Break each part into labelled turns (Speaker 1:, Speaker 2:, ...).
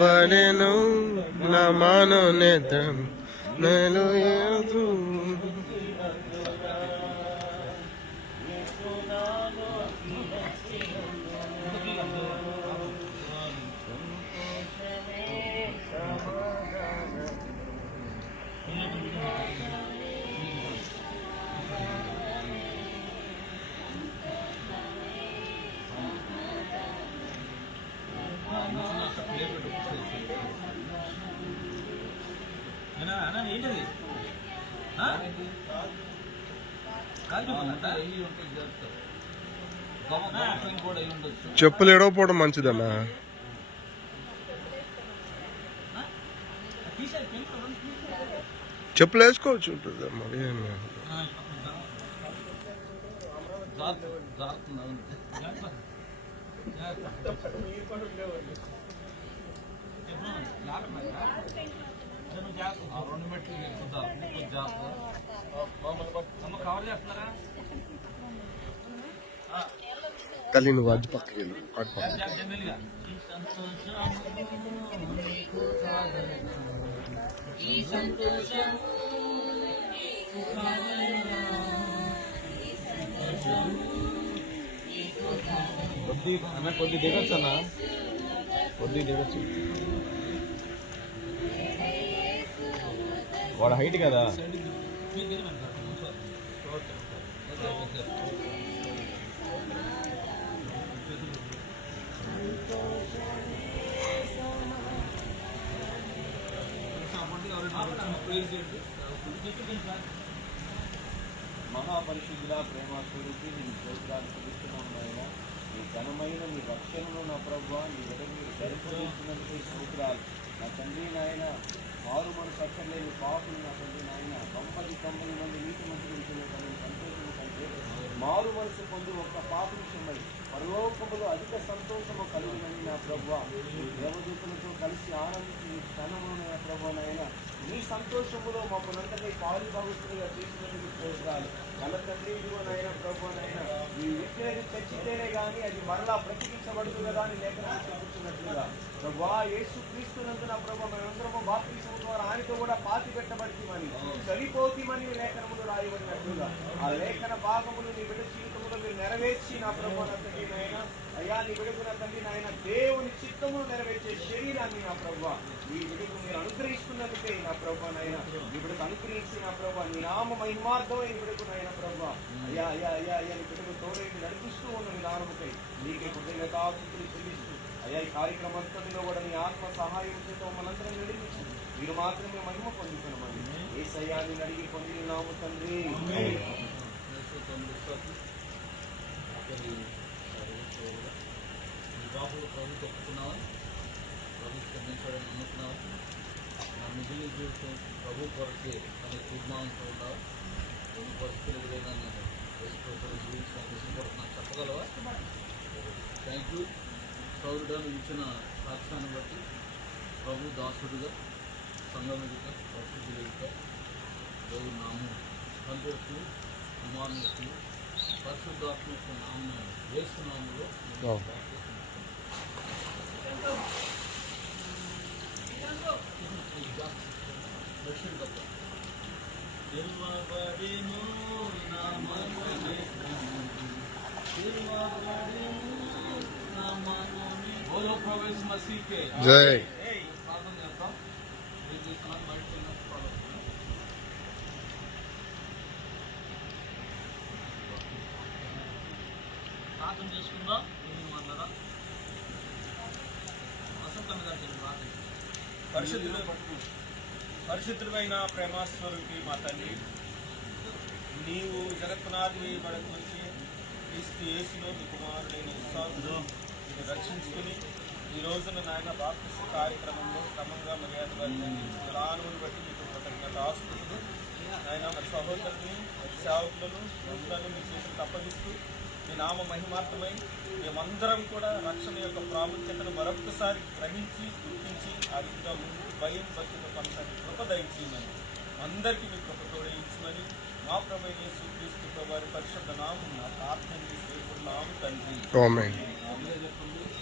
Speaker 1: పడెను నా మానో నేత్రం నేను యేసు
Speaker 2: అన్నా ఏంటిది.
Speaker 1: చెప్పులు ఎడవపోవడం మంచిదన్నా. చెప్పులు వేసుకోవచ్చు ఉంటుంది మరి ఏం
Speaker 2: నువ్వు జాగ్రత్త. రెండు మెట్లు ఎక్కుతా. కొంచెం జాగ్రత్త. అమ్మ కవర్ చేస్తున్నారా
Speaker 1: తల్లి నువ్వు అడ్డు పక్కకి వెళ్ళు అటు పక్క.
Speaker 2: ఈ.
Speaker 3: కొద్ది కొద్ది దిగొచ్చు అన్న కొద్ది దిగొచ్చు వాడు హైట్ కదా. మహాపరిశుద్ధుల ప్రేమ స్వరూపి నేను స్తోత్రాలు చూపిస్తున్నాను నాయన నీ ఘనమైన మీ రక్షణలో నా ప్రభు మీ ఎదురు మీరు ధరింపజేస్తున్నందుకు స్తోత్రాలు. నా తండ్రి నాయన వారు మన సక్కర్లేని పాపులు నా తండ్రి నాయన. తొంభై తొంభై మంది నీటి మంత్రులు తన సంతోషము కంటే మారు మనసు పొంది ఒక్క పాప విషయమై పరలోకములో అధిక సంతోషము కలిగినని నా ప్రభు దేవదూతలతో కలిసి ఆనందించి నీ నా ప్రభు నాయన. నీ సంతోషములో మమ్మల్ని పాలు భాగస్తులుగా చేసినందుకు స్తోత్రాలు. కల తండ్రి ఇదిగో నాయన ప్రభు నాయన ఈ విద్యను తెచ్చితేనే కానీ అది మరలా బ్రతికించబడుతుంది కదా అని లేఖనం వా ప్రభా యేసు క్రీస్తునందున ప్రభు మేమందరము బాప్తిసం ద్వారా ఆయనతో కూడా పాతి పెట్టబడితేమని చనిపోతీమని లేఖనములు రాయబడినట్లుగా. ఆ లేఖన భాగములు నీ బిడ్డ జీవితంలో మీరు నెరవేర్చి నా ప్రభు నా తండ్రి నాయన అయ్యా నీ బిడ్డకు నా తండ్రి నాయన దేవుని చిత్తమును నెరవేర్చే శరీరాన్ని నా ప్రభు ఈ బిడ్డకు మీరు అనుగ్రహిస్తున్నందుకే నా ప్రభు నాయన నీ బిడ్డకు అనుగ్రహించి నా ప్రభు నీ నామ మహిమార్థం ఈ బిడ్డకు నాయన ప్రభు అయ్యా అయ్యా అయ్యా అయ్యా నీ బిడ్డకు తోడైంది నడిపిస్తూ ఉన్న నీ నామముకై నీకే కృతజ్ఞతాస్తుతులు చెల్లిస్తూ అయ్యా ఈ కార్యక్రమం అంతటిలో కూడా నీ ఆత్మ సహాయం చేత మనందరం నడిపించి మీరు మాత్రమే మహిమ పొందుతున్నామని ఏ సయ్యాన్ని అడిగి పొంది నాము తండ్రి.
Speaker 2: బాబు ప్రభు చెప్పుకున్నావా ప్రభు క్షమించడం నమ్ముతున్నావా నా మిగిలిన జీవితం ప్రభు కొరకే అనే తీర్మానంతో ఉన్నావా పరిస్థితులు ఎదురైనా నేను జీవించడానికి ఇష్టపడుతున్నాను చెప్పగలవా థ్యాంక్ యూ సౌరుడు ఇచ్చిన సాక్ష్యాన్ని బట్టి ప్రభు దాసుడుగా సంగముడిగా పరిశుద్ధుడిగా దేవుడు నామం తండ్రి కుమారునికి పరిశుద్ధాత్మక నామం వేస్తున్నాములో
Speaker 1: అవును.
Speaker 2: తిరుమబడిను నా మనమే తిరుమబడిను నా మనమే బోలో ప్రవేశ్ మసీకే
Speaker 1: జై
Speaker 2: ఏయ్ ప్రార్థన చేద్దాం ఏం చేస్తున్నాను బయటకు వెళ్ళినప్పుడు ప్రార్థన ప్రార్థన చేసుకుందాం ఏమి మాట్లాడా వసంతమ్మ గారు చెప్పు ప్రార్థన
Speaker 4: పరిశుద్ధుడు పరిశుద్ధుడైన ప్రేమాస్వరూపి మా తల్లి నీవు జగత్నాథి వేయబడక నుంచి క్రీస్తు యేసులో నీ కుమారుడైన విశ్వాసుడు నిన్ను రక్షించుకుని ఈ రోజున నాయన బాప్తిస్ట్ కార్యక్రమంలో క్రమంగా మర్యాద రానుని బట్టి మీకు కృతజ్ఞత ఆస్తుంది ఆయన మరి సహోదరుని మరి సేవకులను అందరినీ మీ చేతులకు అప్పగిస్తూ మీ నామ మహిమార్థమై మేమందరం కూడా రక్షణ యొక్క ప్రాముఖ్యతను మరొకసారి గ్రహించి గుర్తించి ఆ విధంగా ముందు భయం భక్తితో కొనసాగి కృప దయచేయమని అందరికీ మీ కృప తోడయించమని మా ప్రభు యేసు క్రీస్తు వారి పరిశుద్ధ నామం నా ప్రార్థన చేసుకుంటున్నాము తండ్రి.
Speaker 1: ఆమేన్.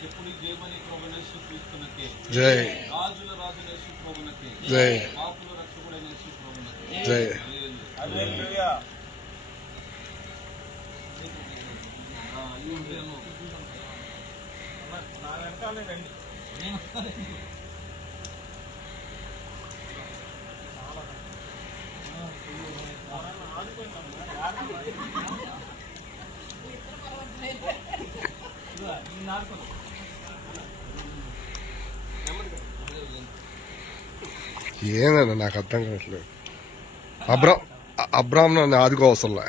Speaker 2: ఎప్పుడు జయమని ప్రభునేసు క్రీస్తునకే
Speaker 1: జై.
Speaker 2: రాజుల రాజుల యేసు ప్రభువునకి
Speaker 1: జై.
Speaker 2: పాపుల రక్షకుడైన యేసు ప్రభువునకి
Speaker 1: జై.
Speaker 4: హల్లెలూయా. నా వెనకాలే రండి.
Speaker 2: నేను
Speaker 1: ఏందన్నా నాకు అర్థం కావట్లేదు. అబ్రా అబ్రామ్ నన్ను ఆదుకోవసరంలే.